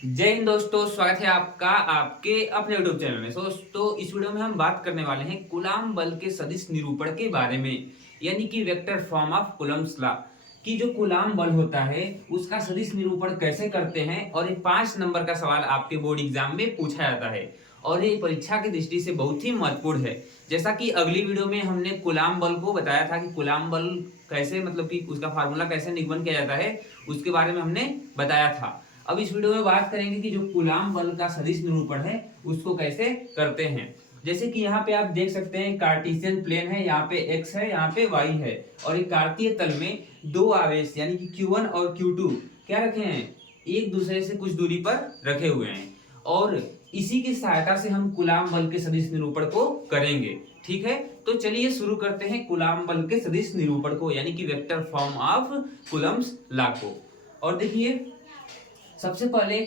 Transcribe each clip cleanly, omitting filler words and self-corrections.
जय हिंद दोस्तों, स्वागत है आपका आपके अपने यूट्यूब चैनल में। दोस्तों, इस वीडियो में हम बात करने वाले हैं कूलाम बल के सदिश निरूपण के बारे में, यानी कि vector form of Coulomb's law कि जो कूलाम बल होता है उसका सदिश निरूपण कैसे करते हैं। और ये 5 नंबर का सवाल आपके बोर्ड एग्जाम में पूछा जाता है और ये परीक्षा की दृष्टि से बहुत ही महत्वपूर्ण है। जैसा कि अगली वीडियो में हमने कूलाम बल को बताया था कि कूलाम बल कैसे मतलब कि उसका फार्मूला कैसे निगमन किया जाता है, उसके बारे में हमने बताया था। अब इस वीडियो में बात करेंगे कि जो कूलाम बल का सदिश निरूपण है उसको कैसे करते हैं। जैसे कि यहाँ पे आप देख सकते हैं कार्टेशियन प्लेन है, यहाँ पे x है, यहाँ पे y है और एक कार्तीय तल में दो आवेश यानी कि q1 और q2 क्या रखे हैं, एक दूसरे से कुछ दूरी पर रखे हुए हैं और इसी की सहायता से हम कूलाम बल के सदिश निरूपण को करेंगे। ठीक है, तो चलिए शुरू करते हैं कूलाम बल के सदिश निरूपण को, यानी कि vector form of Coulomb's law को। और देखिए, सबसे पहले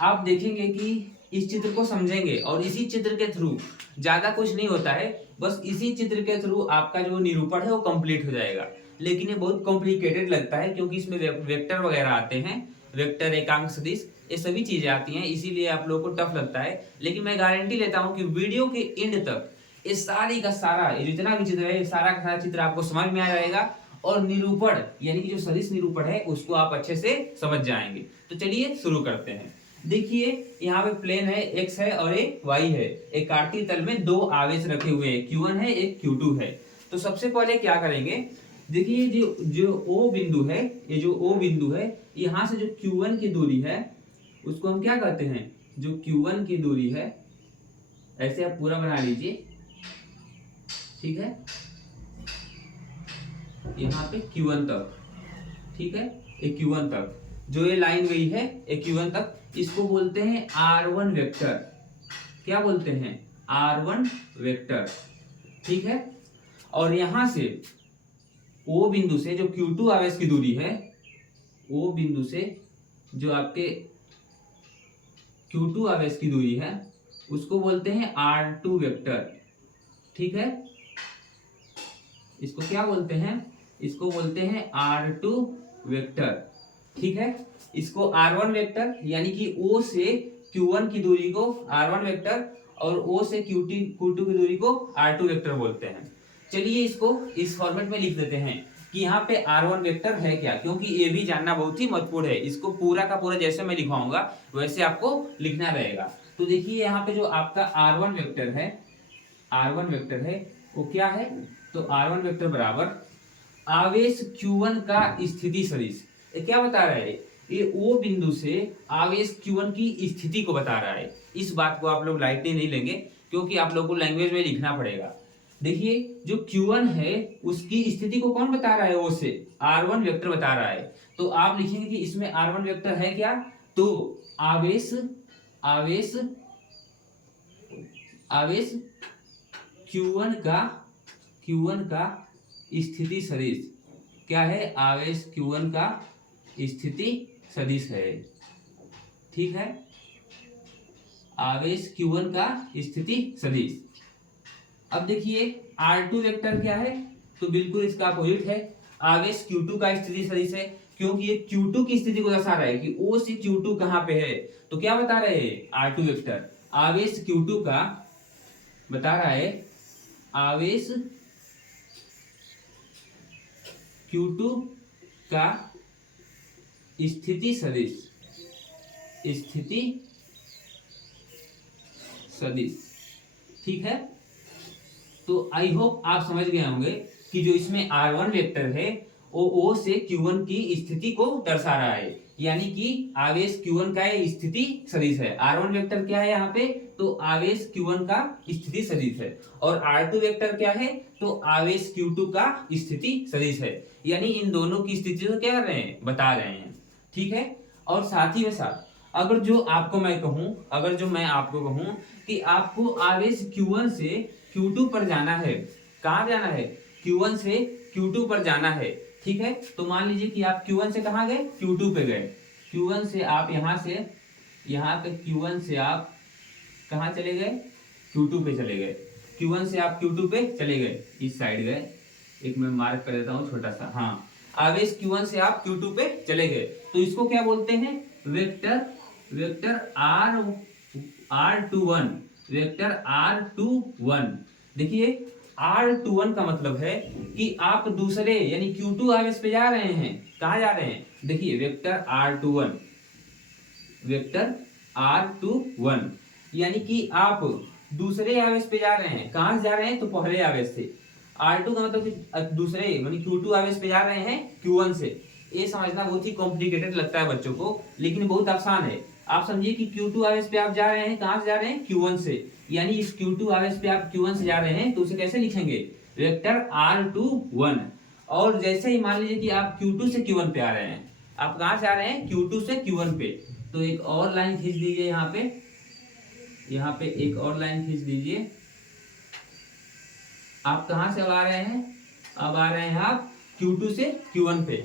आप देखेंगे कि इस चित्र को समझेंगे और इसी चित्र के थ्रू, ज्यादा कुछ नहीं होता है, बस इसी चित्र के थ्रू आपका जो निरूपण है वो कंप्लीट हो जाएगा। लेकिन ये बहुत कॉम्प्लिकेटेड लगता है क्योंकि इसमें वेक्टर वगैरह आते हैं, वेक्टर, एकांक, सदिश, ये सभी चीजें आती हैं, इसीलिए आप लोगों को टफ लगता है। लेकिन मैं गारंटी लेता हूं कि वीडियो के एंड तक ये सारी का सारा, ये जितना भी चित्र है, ये सारा का सारा चित्र आपको समझ में आ जाएगा और निरूपण यानी कि जो सदिश निरूपण है उसको आप अच्छे से समझ जाएंगे। तो चलिए शुरू करते हैं। देखिए, यहाँ पे प्लेन है, x है और एक y है। एक कार्तीय तल में दो आवेश रखे हुए हैं, q1 है, एक q2 है। तो सबसे पहले क्या करेंगे, देखिए जो जो O बिंदु है, ये जो O बिंदु है, यहाँ से जो q1 की दूरी है उसको हम क्या कहते हैं, जो q1 की दूरी है, ऐसे आप पूरा बना लीजिए। ठीक है, यहाँ पे Q1 तक, ठीक है, ये Q1 तक जो ये लाइन गई है, ये Q1 तक, इसको बोलते हैं R1 वेक्टर। क्या बोलते हैं, R1 वेक्टर। ठीक है, और यहां से O बिंदु से जो Q2 आवेश की दूरी है, O बिंदु से जो आपके Q2 आवेश की दूरी है उसको बोलते हैं R2 वेक्टर। ठीक है, इसको क्या बोलते हैं, इसको बोलते हैं R2 वेक्टर। ठीक है, इसको R1 वेक्टर यानी कि O से Q1 की दूरी को R1 वेक्टर और O से Q2 की दूरी को R2 वेक्टर बोलते हैं। चलिए इसको इस फॉर्मेट में लिख देते हैं कि यहाँ पे R1 वेक्टर है क्या, क्योंकि ये भी जानना बहुत ही महत्वपूर्ण है। इसको पूरा का पूरा जैसे मैं लिखवाऊंगा वैसे आपको लिखना रहेगा। तो देखिए, यहाँ पे जो आपका R1 वेक्टर है, R1 वेक्टर है वो क्या है, तो R1 वेक्टर बराबर आवेश Q1 का स्थिति सदिश। ये क्या बता रहा है, ये O बिंदु से आवेश Q1 की स्थिति को बता रहा है। इस बात को आप लोग लाइटली नहीं लेंगे क्योंकि आप लोगों को लैंग्वेज में लिखना पड़ेगा। देखिए, जो Q1 है उसकी स्थिति को कौन बता रहा है, O से R1 वेक्टर बता रहा है। तो आप लिखेंगे कि इसमें R1 वेक्टर है क्या, तो आवेश आवेश आवेश Q1 का स्थिति सदिश क्या है, आवेश Q1 का स्थिति सदिश है। ठीक है, आवेश Q1 का स्थिति सदिश। अब देखिए R2 वेक्टर क्या है, तो बिल्कुल इसका अपोजिट है, आवेश Q2 का स्थिति सदिश है, क्योंकि ये Q2 की स्थिति को दर्शा रहा है कि O से Q2 कहां पे है। तो क्या बता रहे हैं, R2 वेक्टर आवेश Q2 का बता रहा है, आवेश Q2 का स्थिति सदिश, स्थिति सदिश। ठीक है, तो आई होप आप समझ गए होंगे कि जो इसमें R1 वेक्टर है वो O से Q1 की स्थिति को दर्शा रहा है, यानी कि आवेश Q1 का स्थिति सदिश है। R1 वेक्टर क्या है यहाँ पे, तो आवेश Q1 का स्थिति सदिश है और R2 वेक्टर क्या है, तो आवेश Q2 का स्थिति सदिश है। यानी इन दोनों की स्थिति को क्या कर रहे हैं, बता रहे हैं। ठीक है, और साथ ही में साथ अगर जो आपको मैं कहूं, अगर जो मैं आपको कहूं कि आपको आवेश Q1 से Q2 पर जाना है, कहां जाना है, Q1 से Q2 पर जाना है। ठीक है, तो मान लीजिए कि आप Q1 से कहां गए, Q2 पे गए। Q1 से आप यहां से, यहां पे Q1 से आप कहां चले गए, Q2 पे चले गए। Q1 से आप Q2 पे चले गए, इस साइड गए, एक मैं मार्क कर देता हूं छोटा सा, हाँ, आवेश Q1 से आप Q2 पे चले गए, तो इसको क्या बोलते हैं, vector vector R21, vector R21। देखिए R21 का मतलब है कि आप दूसरे यानी Q2 आवेश पे जा रहे हैं। कहाँ जा रहे हैं? देखिए वेक्टर R21, वेक्टर R21 यानी कि आप दूसरे आवेश पे जा रहे हैं। कहाँ से जा रहे हैं? तो पहले आवेश से। R2 का मतलब कि दूसरे यानी Q2 आवेश पे जा रहे हैं Q1 से। ये समझना बहुत ही कॉम्प्लिकेटेड लगता है बच्चों को, लेकिन बहुत आसान है। आप समझिए कि Q2 आवेश पे आप जा रहे हैं। कहाँ से जा रहे हैं? Q1 से। यानी इस Q2 आवेश पे आप Q1 से जा रहे हैं तो उसे कैसे लिखेंगे? Vector R21। और जैसे ही मान लीजिए कि आप Q2 से Q1 पे आ रहे हैं, आप कहाँ से आ रहे हैं? Q2 से Q1 पे, तो एक और लाइन खींच दीजिए यहाँ पे एक और लाइन खींच दीजिए। आप कहाँ से अब आ रहे हैं? अब आ रहे हैं आप Q2 से Q1 पे।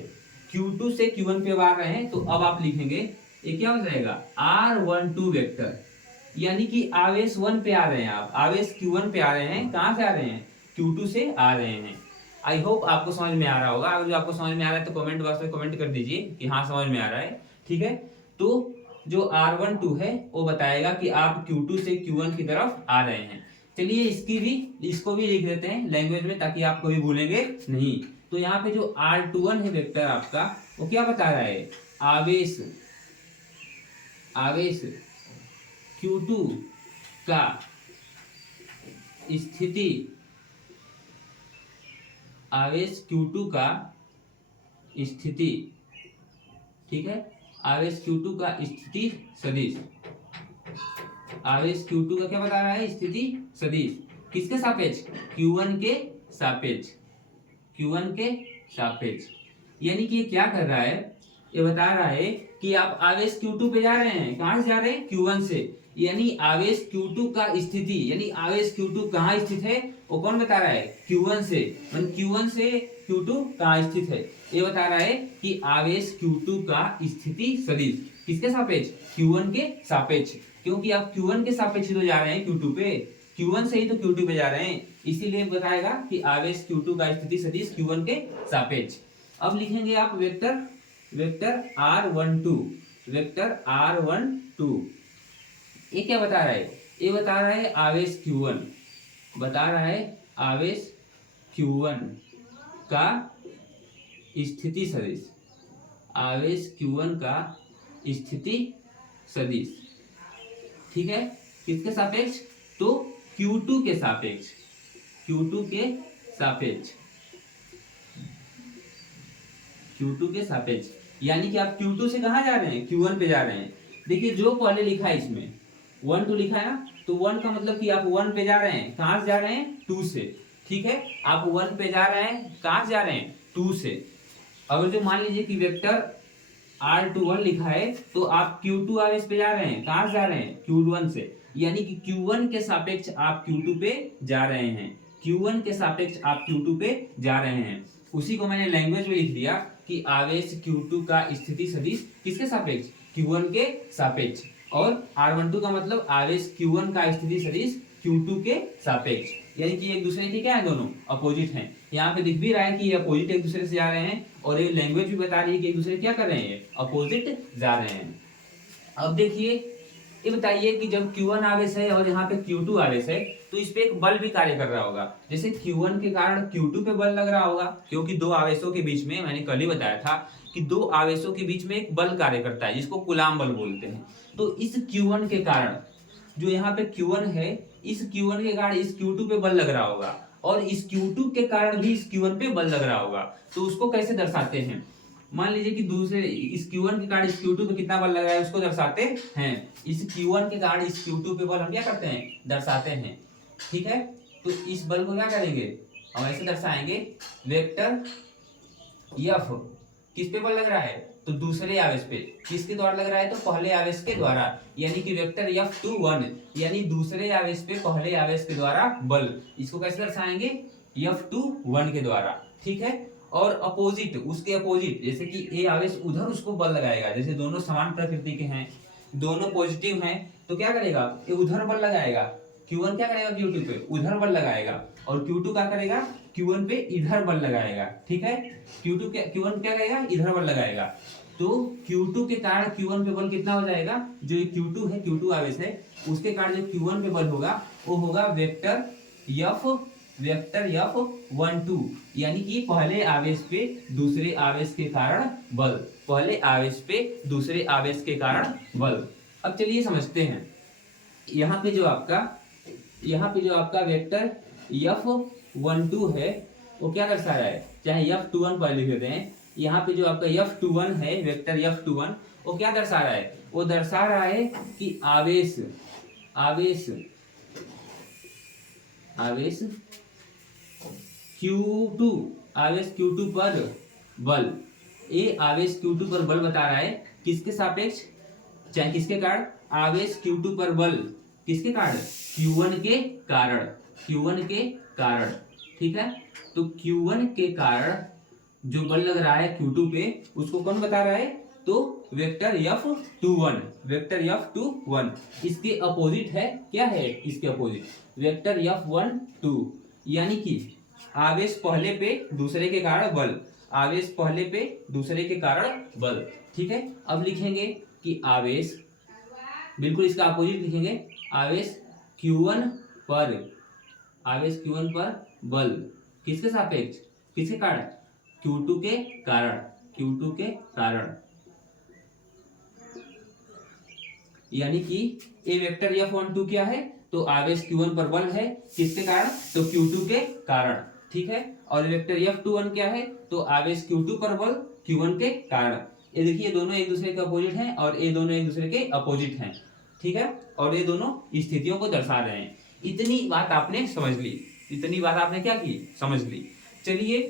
Q2 से Q1 पे अब आ रहे हैं तो अब आप लिखेंगे, ये क्या हो जाएगा? R12 वेक्टर, यानी कि आवेश 1 पे आ रहे हैं आप, आवेश Q1 पे आ रहे हैं। कहाँ से आ रहे हैं? Q2 से आ रहे हैं। आई होप आपको समझ में आ रहा होगा। अगर जो आपको समझ में आ रहा है तो कमेंट बॉक्स में कमेंट कर दीजिए कि हाँ समझ में आ रहा है। ठीक है, तो जो R12 है वो बताएगा कि आप Q2 से Q1 की तरफ आ रहे हैं। चलिए इसको भी लिख देते हैं लैंग्वेज में, ताकि आप कभी भूलेंगे नहीं। तो यहाँ पे जो R21 है वेक्टर आपका, वो क्या बता रहा है? आवेश आवेश Q2 का स्थिति, आवेश Q2 का स्थिति, ठीक है, आवेश Q2 का स्थिति सदिश। आवेश Q2 का क्या बता रहा है? स्थिति सदिश। किसके सापेक्ष? Q1 के सापेक्ष, Q1 के सापेक्ष। यानी कि ये क्या कर रहा है? ये बता रहा है कि आप आवेश Q2 पे जा रहे हैं। कहाँ से जा रहे हैं? Q1 से। यानी आवेश Q2 का स्थिति, यानी आवेश Q2 कहाँ स्थित है वो कौन बता रहा है? Q1 से। Q1 से Q2 कहाँ स्थित है ये बता रहा है कि आवेश Q2 का स्थिति सदिश किसके सापेक्ष? Q1 के सापेक्ष। क्योंकि आप Q1 के सापेक्ष तो जा रहे हैं Q2 पे, Q1 से ही तो Q2 पे जा रहे हैं, इसीलिए बताएगा कि आवेश Q2 का स्थिति सदिश Q1 के सापेक्ष। अब लिखेंगे आप वेक्टर R12, वेक्टर R12। ये क्या बता रहा है? ये बता रहा है आवेश Q1, बता रहा है आवेश Q1 का स्थिति सदिश, आवेश Q1 का स्थिति सदिश। ठीक है, किसके सापेक्ष? तो Q2 के सापेक्ष, Q2 के सापेक्ष, Q2 के सापेक्ष। यानी कि आप Q2 से कहाँ जा रहे हैं? Q1 पे जा रहे हैं। देखिए जो पहले लिखा है इसमें 1 2 लिखा है ना, तो 1 का मतलब कि आप 1 पे जा रहे हैं। कहाँ से जा रहे हैं? 2 से। ठीक है, आप 1 पे जा रहे हैं। कहाँ से जा रहे हैं? 2 से। अगर जो मान लीजिए कि वेक्टर R21 लिखा है तो आप Q2 आवेश पे जा रहे हैं। कहाँ से जा रहे हैं? Q1 से। यानी कि Q1 के सापेक्ष आप Q2 पे जा रहे हैं, Q1 के सापेक्ष आप Q2 पे जा रहे हैं। उसी को मैंने लैंग्वेज में लिख दिया कि आवेश Q2 का स्थिति सदिश किसके सापेक्ष? Q1 के सापेक्ष। और R12 का मतलब आवेश Q1 का स्थिति सदिश Q2 के सापेक्ष। यानी कि एक दूसरे के क्या है? दोनों अपोजिट हैं। यहाँ पे दिख भी रहा है कि ये अपोजिट एक दूसरे से जा रहे हैं, और ये लैंग्वेज भी बता रही है कि एक दूसरे क्या कर रहे हैं? अपोजिट जा रहे हैं। अब देखिए, ये बताइए कि जब Q1 आवेश है और यहाँ पे Q2 आवेश है तो इस पे एक बल भी कार्य कर रहा होगा। जैसे Q1 के कारण Q2 पे बल लग रहा होगा, क्योंकि दो आवेशों के बीच में, मैंने कल ही बताया था कि दो आवेशों के बीच में एक बल कार्य करता है जिसको कूलाम बल बोलते हैं। तो इस Q1 के कारण, जो यहाँ पे Q1 है, इस Q1 के कारण इस Q2 पे बल लग रहा होगा, और इस Q2 के कारण भी इस Q1 पे बल लग रहा होगा। तो उसको कैसे दर्शाते हैं? मान लीजिए कि दूसरे इस Q1 के कारण इस Q2 पे कितना बल लग रहा है उसको दर्शाते हैं। इस Q1 के कारण इस Q2 पे बल हम क्या करते हैं? दर्शाते हैं। ठीक है, तो इस बल को क्या करेंगे? हम ऐसे दर्शाएंगे, वेक्टर F किस पे बल लग रहा है? तो दूसरे आवेश पे। किसके द्वारा लग रहा है? तो पहले आवेश के द्वारा। यानी कि वेक्टर F21, यानी दूसरे आवेश पे पहले आवेश के द्वारा बल। इसको कैसे दर्शाएंगे? F21 के द्वारा। ठीक है, और अपोजिट, उसके अपोजिट, जैसे कि ए आवेश उधर उसको बल लगाएगा, जैसे दोनों समान प्रकृति के हैं, दोनों पॉजिटिव हैं, तो क्या करेगा? ये उधर बल लगाएगा। Q1 क्या करेगा? Q2 पे उधर बल लगाएगा, और Q2 क्या करेगा? Q1 पे इधर बल लगाएगा। ठीक है, Q1 क्या करेगा? इधर बल लगाएगा। तो Q2 के कारण Q1 पे बल कितना हो जाएगा, जो Q2 है, Q2 आवेश है, उसके कारण जो Q1 पे बल होगा वो होगा वेक्टर F12, यानी कि पहले आवेश पे दूसरे आवेश के कारण बल, पहले आवेश पे दूसरे आवेश के कारण बल। अब चलिए समझते हैं। यहाँ पे जो आपका वेक्टर F12 है वो क्या दर्शा रहा है, चाहे F21 पर लिख देते हैं। यहाँ पे जो आपका F21 है, वेक्टर F21, वो क्या दर्शा रहा है, वो दर्शा रहा है कि आवेश Q2 पर बल, ये आवेश Q2 पर बल बता रहा है किसके सापेक्ष, चाहे किसके कारण, आवेश Q2 पर बल किसके कारण, Q1 के कारण, ठीक है। तो Q1 के कारण जो बल लग रहा है Q2 पे, उसको कौन बता रहा है, तो वेक्टर F21, इसके अपोजिट है, क्या है इसके अपोजिट, वेक्टर F12, यानी कि आवेश पहले पे दूसरे के कारण बल, आवेश पहले पे दूसरे के कारण बल, ठीक है। अब लिखेंगे कि आवेश, बिल्कुल इसका अपोजिट लिखेंगे, आवेश Q1 पर बल किसके सापेक्ष, किसके कारण, Q2 के कारण, यानी कि ये वेक्टर F12 क्या है, तो आवेश Q1 पर बल है किसके कारण, तो Q2 के कारण, ठीक है। और वेक्टर F21 क्या है, तो आवेश Q2 पर बल Q1 के कारण। ये देखिए दोनों एक दूसरे के अपोजिट हैं और ये दोनों एक दूसरे के अपोजिट हैं, ठीक है। और ये दोनों स्थितियों को दर्शा रहे हैं। इतनी बात आपने समझ ली, इतनी बात आपने क्या की, समझ ली। चलिए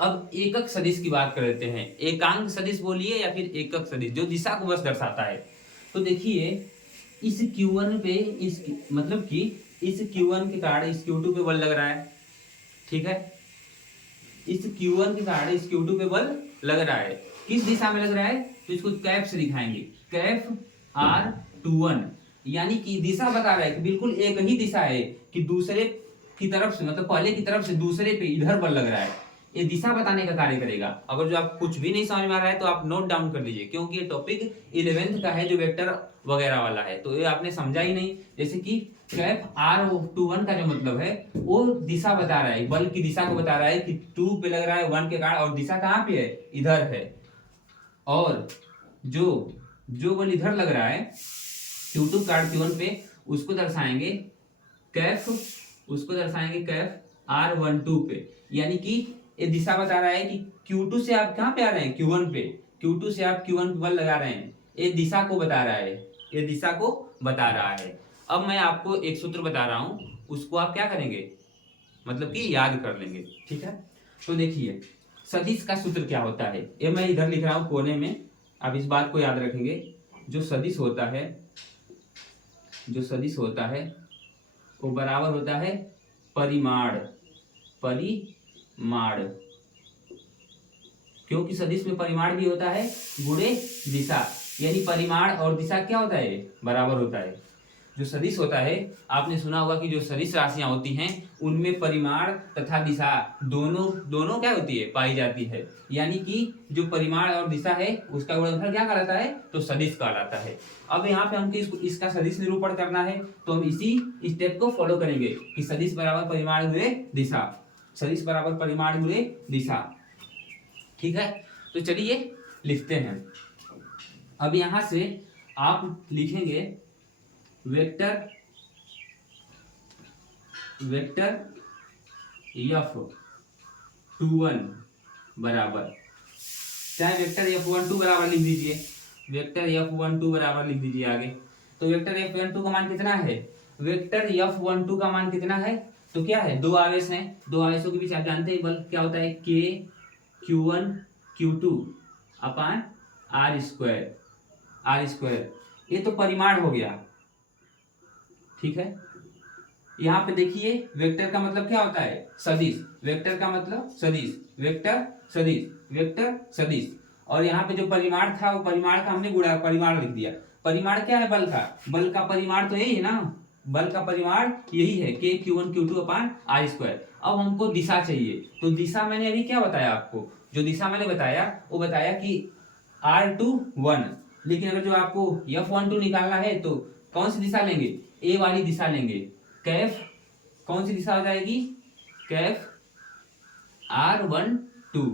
अब एकक सदिश की बात कर लेते हैं। एकांक सदिश बोलिए या फिर एकक सदिश, जो दिशा को बस दर्शाता है। तो देखिए इस Q1 पे, इस मतलब कि इस Q1 के कारण इस Q2 पे बल लग रहा है, ठीक है। इस Q1 के कारण इस Q2 पे बल लग रहा है, किस दिशा में लग रहा है, तो इसको कैप से दिखाएंगे, कैप R21, यानी कि दिशा बता रहा है कि बिल्कुल एक ही दिशा है कि दूसरे की तरफ से, मतलब पहले की तरफ से दूसरे पे इधर बल लग रहा है। ये दिशा बताने का कार्य करेगा। अगर जो आप कुछ भी नहीं समझ में आ रहा है तो आप नोट डाउन कर लीजिए, क्योंकि ये टॉपिक 11th का है जो वेक्टर वगैरह वाला है, तो ये आपने समझा ही नहीं। जैसे कि कैप R21 का जो मतलब है वो दिशा बता रहा है, बल की दिशा को बता रहा है कि 2 पे लग रहा है 1 के कारण, और दिशा कहाँ पे है, इधर है। और जो बल इधर लग रहा है Q2 कारण Q1 पे, उसको दर्शाएंगे कैफ R12 पे, यानी कि ये दिशा बता रहा है कि Q2 से आप कहाँ पे आ रहे हैं, Q1 पे, Q2 से आप Q1 पे बल लगा रहे हैं, ये दिशा को बता रहा है, ये दिशा को बता रहा है। अब मैं आपको एक सूत्र बता रहा हूं, उसको आप क्या करेंगे, मतलब कि याद कर लेंगे, ठीक है। तो देखिए सदिश का सूत्र क्या होता है, ये मैं इधर लिख रहा हूं कोने में, आप इस बात को याद रखेंगे। जो सदिश होता है वो बराबर होता है परिमाण, क्योंकि सदिश में परिमाण भी होता है गुणे दिशा, यानी परिमाण और दिशा क्या होता है, बराबर होता है। जो सदिश होता है, आपने सुना होगा कि जो सदिश राशियां होती हैं उनमें परिमाण तथा दिशा दोनों क्या होती है, पाई जाती है। यानी कि जो परिमाण और दिशा है उसका गुणनफल क्या कहलाता है, तो सदिश कहलाता है। अब यहाँ पे हमको इसका सदिश निरूपण करना है, तो हम इसी स्टेप को फॉलो करेंगे कि सदिश बराबर परिमाण गुणे दिशा, सदिश बराबर परिमाण गुणे दिशा, ठीक है। तो चलिए लिखते हैं। अब यहां से आप लिखेंगे वेक्टर F21 बराबर, चाहे वेक्टर F12 बराबर लिख दीजिए, वेक्टर F12 बराबर लिख दीजिए आगे। तो वेक्टर F12 का मान कितना है, वेक्टर F12 का मान कितना है, तो क्या है, दो आवेश हैं, दो आवेशों के बीच आप जानते हैं बल क्या होता है, K Q1 Q2 अपान R स्क्वायर, ये तो परिमाण हो गया, ठीक है। यहाँ पे देखिए वेक्टर का मतलब क्या होता है, सदिश, वेक्टर का मतलब सदिश, वेक्टर सदिश। और यहाँ पे जो परिमाण था वो परिमाण का हमने गुणा परिमाण लिख दिया। परिमाण क्या है, बल का परिमाण तो यही है ना, बल का परिमाण यही है K Q1 Q2 अपान R स्क्वायर। अब हमको दिशा चाहिए, तो दिशा मैंने अभी क्या बताया आपको, जो दिशा मैंने बताया वो बताया कि R2 1। लेकिन अगर जो आपको F12 निकालना है तो कौन सी दिशा लेंगे, ए वाली दिशा लेंगे। कैफ कौन सी दिशा हो जाएगी, कैफ R12,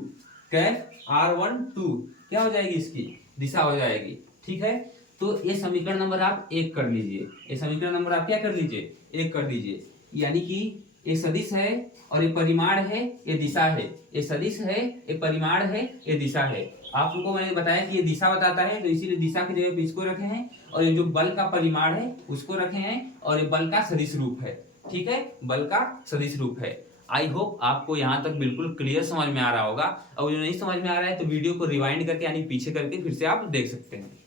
कैफ R12 क्या हो जाएगी, इसकी दिशा हो जाएगी। ठीक है, तो ये समीकरण नंबर आप 1 कर लीजिए, ये समीकरण नंबर आप क्या कर लीजिए, 1 कर दीजिए। यानी कि ये सदिश है और ये परिमाण है, ये दिशा है। ये सदिश है, ये परिमाण है, ये दिशा है। आपको मैंने बताया कि ये दिशा बताता है, तो इसीलिए दिशा की जगह पे इसको रखे हैं, और ये जो बल का परिमाण है उसको रखे हैं, और ये बल का सदिश रूप है। ठीक है, बल का सदिश रूप है। आई होप आपको यहाँ तक बिल्कुल क्लियर समझ में आ रहा होगा। और जो नहीं समझ में आ रहा है तो वीडियो को रिवाइंड करके यानी पीछे करके फिर से आप देख सकते हैं।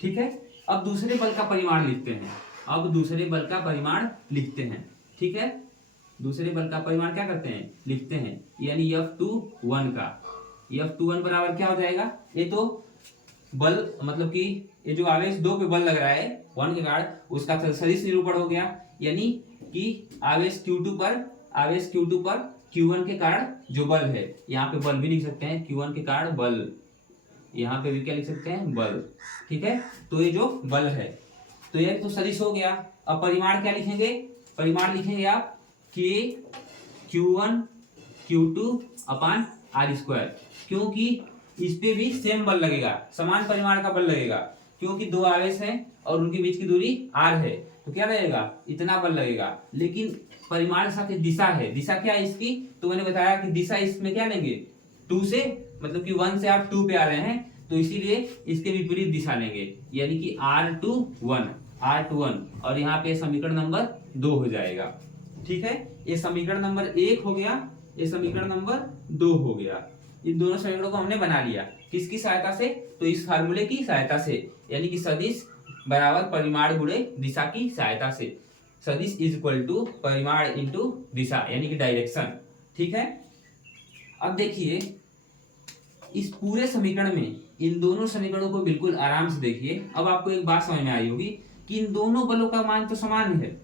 ठीक है, अब दूसरे बल का परिमाण लिखते हैं। अब दूसरे बल का परिमाण लिखते हैं। ठीक है, दूसरे बल का परिमाण क्या करते हैं, लिखते हैं। यानी F21 का, F21 बराबर क्या हो जाएगा, ये तो बल मतलब कि ये जो आवेश 2 पे बल लग रहा है 1 के कारण, उसका सदिश निरूपण हो गया। यानी कि आवेश Q2 पर Q1 के कारण जो बल है, यहाँ पे बल भी लिख सकते हैं, Q1 के कारण बल, यहाँ पे भी क्या लिख सकते हैं, बल। ठीक है, तो ये जो बल है, तो ये तो सदिश हो गया। अब परिमाण क्या लिखेंगे, परिमाण लिखेंगे आप K Q1 Q2 अपान R², क्योंकि इस पे भी सेम बल लगेगा, समान परिमाण का बल लगेगा, क्योंकि 2 आवेश हैं और उनके बीच की दूरी r है, तो क्या लगेगा, इतना बल लगेगा। लेकिन परिमाण के साथ दिशा है, दिशा क्या है इसकी, तो मैंने बताया कि दिशा इसमें क्या लेंगे, 2 से, मतलब कि 1 से आप 2 पे आ रहे हैं, तो इसीलिए इसके विपरीत दिशा लेंगे। यानी कि R21 और यहाँ पे समीकरण नंबर 2 हो जाएगा। ठीक है, ये समीकरण नंबर 1 हो गया, ये समीकरण नंबर 2 हो गया। इन दोनों समीकरणों को हमने बना लिया, किसकी सहायता से, तो इस फार्मूले की सहायता से। यानी कि सदिश बराबर परिमाण गुणे दिशा की सहायता से। सदिश इज इक्वल टू परिमाण इंटू दिशा, यानी कि डायरेक्शन। ठीक है, अब देखिए इस पूरे समीकरण में इन दोनों समीकरणों को बिल्कुल आराम से देखिए। अब आपको एक बात समझ में आई होगी कि इन दोनों बलों का मान तो समान है,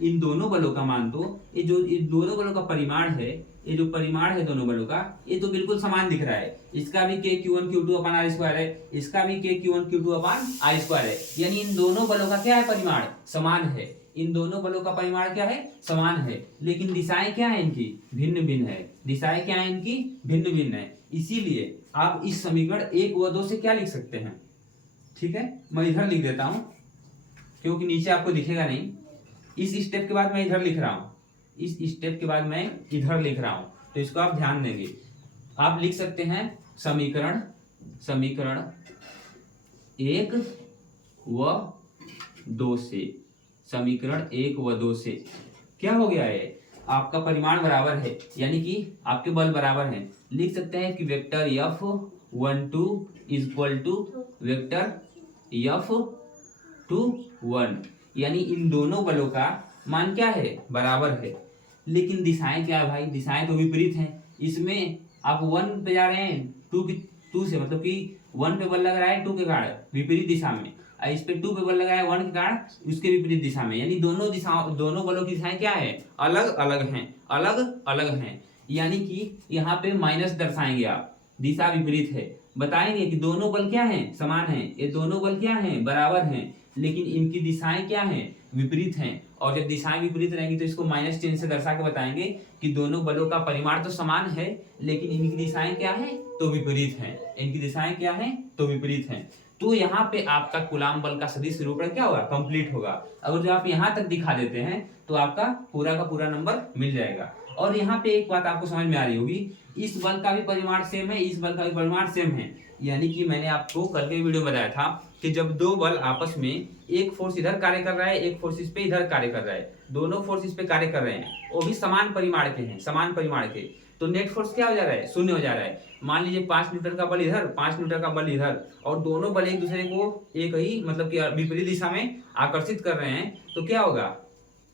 इन दोनों बलों का मान तो, ये जो इन दोनों बलों का परिमाण है, ये जो परिमाण है दोनों बलों का, ये तो बिल्कुल समान दिख रहा है। इसका भी K Q1 Q2 अपान R² है, इसका भी K Q1 Q2 अपान R² है। यानी इन दोनों बलों का क्या है, परिमाण समान है। इन दोनों बलों का परिमाण क्या है, समान है। लेकिन दिशाएं क्या है इनकी, भिन्न भिन्न है। दिशाएं क्या है इनकी, भिन्न भिन्न है। इसीलिए आप इस समीकरण 1 व 2 से क्या लिख सकते हैं। ठीक है, मैं इधर लिख देता हूं क्योंकि नीचे आपको दिखेगा नहीं। इस स्टेप के बाद मैं इधर लिख रहा हूं, इस स्टेप के बाद मैं इधर लिख रहा हूं, तो इसको आप ध्यान देंगे। आप लिख सकते हैं समीकरण 1 व 2 से, समीकरण 1 व 2 से क्या हो गया है, आपका परिमाण बराबर है, यानी कि आपके बल बराबर हैं। लिख सकते हैं कि vector F12 is equal to vector F21, यानी इन दोनों बलों का मान क्या है, बराबर है। लेकिन दिशाएं क्या है भाई, दिशाएं तो विपरीत हैं। इसमें आप 1 पे जा रहे हैं 2 से, मतलब कि 1 पे बल लग रहा है 2 के कारण विपरीत दिशा में, और इस पे 2 पे बल लगा है 1 के कारण उसके विपरीत दिशा में। यानी दोनों बलों की दिशाएं क्या है, अलग अलग हैं, अलग अलग हैं। यानी कि यहाँ पे माइनस दर्शाएंगे आप, दिशा विपरीत है। बताएंगे कि दोनों बल क्या हैं, समान हैं, ये दोनों बल क्या हैं, बराबर हैं, लेकिन इनकी दिशाएं क्या हैं, विपरीत हैं। और जब दिशाएं विपरीत रहेंगी तो इसको माइनस चिन्ह से दर्शा के बताएंगे कि दोनों बलों का परिमाण तो समान है, लेकिन इनकी दिशाएं क्या है, तो विपरीत हैं। इनकी दिशाएं क्या हैं, तो विपरीत हैं। तो यहाँ पे आपका कूलाम बल का सदिश निरूपण क्या होगा, कंप्लीट होगा। अगर जो आप यहाँ तक दिखा देते हैं तो आपका पूरा का पूरा नंबर मिल जाएगा। और यहाँ पे एक बात आपको समझ में आ रही होगी, इस बल का भी परिमाण सेम है, इस बल का भी परिमाण सेम है। यानी कि मैंने आपको कल के वीडियो में बताया था कि जब दो बल आपस में, एक फोर्स इधर कार्य कर रहा है, एक फोर्स इस पे इधर कार्य कर रहा है, दोनों फोर्स इस पे कार्य कर रहे हैं, वो भी समान परिमाण के हैं, समान परिमाण के, तो नेट फोर्स क्या हो जा रहा है, शून्य हो जा रहा है। मान लीजिए 5 न्यूटन का बल इधर, 5 न्यूटन का बल इधर, और दोनों बल एक दूसरे को एक ही मतलब कि विपरीत दिशा में आकर्षित कर रहे हैं, तो क्या होगा,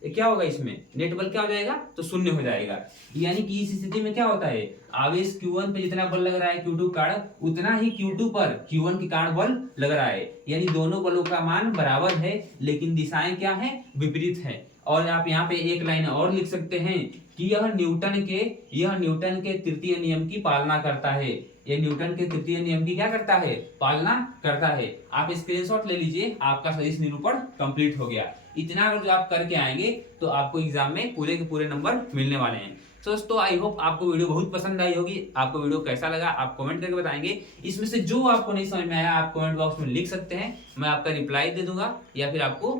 क्या होगा, इसमें नेट बल क्या हो जाएगा, तो शून्य हो जाएगा। यानी कि इस स्थिति में क्या होता है, आवेश Q1 पे जितना बल लग रहा है Q2 के कारण, उतना ही Q2 पर Q1 के कारण बल लग रहा है। यानी दोनों बलों का मान बराबर है, लेकिन दिशाएं क्या है, विपरीत है। और आप यहाँ पे एक लाइन और लिख सकते हैं कि यह न्यूटन के तृतीय नियम की पालना करता है। ये न्यूटन के तृतीय नियम की क्या करता है, पालना करता है। आप स्क्रीनशॉट ले लीजिए, आपका सदिश निरूपण कंप्लीट हो गया। इतना अगर जो आप करके आएंगे तो आपको एग्जाम में पूरे के पूरे नंबर मिलने वाले हैं। तो दोस्तों आई होप आपको वीडियो बहुत पसंद आई होगी। आपको वीडियो कैसा लगा आप कमेंट करके बताएंगे। इसमें से जो आपको नहीं समझ में आया आप कमेंट बॉक्स में लिख सकते हैं, मैं आपका रिप्लाई दे दूंगा या फिर आपको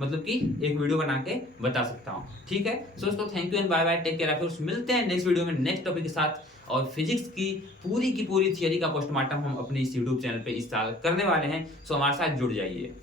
मतलब कि एक वीडियो बना के बता सकता हूँ। ठीक है दोस्तों, thank you and bye bye, take care. फिर मिलते हैं नेक्स्ट वीडियो में नेक्स्ट टॉपिक के साथ। और फिजिक्स की पूरी थियरी का पोस्टमार्टम हम अपने इस यूट्यूब चैनल पे इस साल करने वाले हैं, सो हमारे साथ जुड़ जाइए।